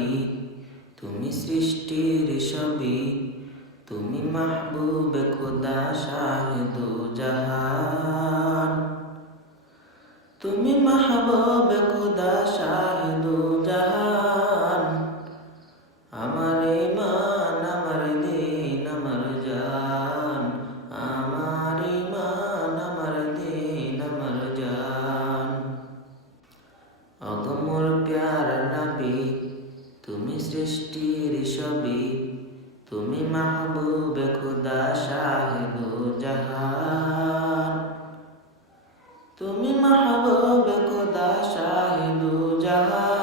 নবী, তুমি সৃষ্টির সবই, তুমি মাহবুবে খুদা শাহিদু জাহান, তুমি মাহবুবে খুদা শাহিদু জাহান। আমার ঈমান, আমার দ্বীন, আমার জান, আমার ঈমান, আমার দ্বীন, আমার জান। অগমর প্যারা নবী, তুমি সৃষ্টির সবই, তুমি মাহবুবে খুদা শাহিদু জাহান, তুমি মাহবুবে খুদা শাহিদু জাহান।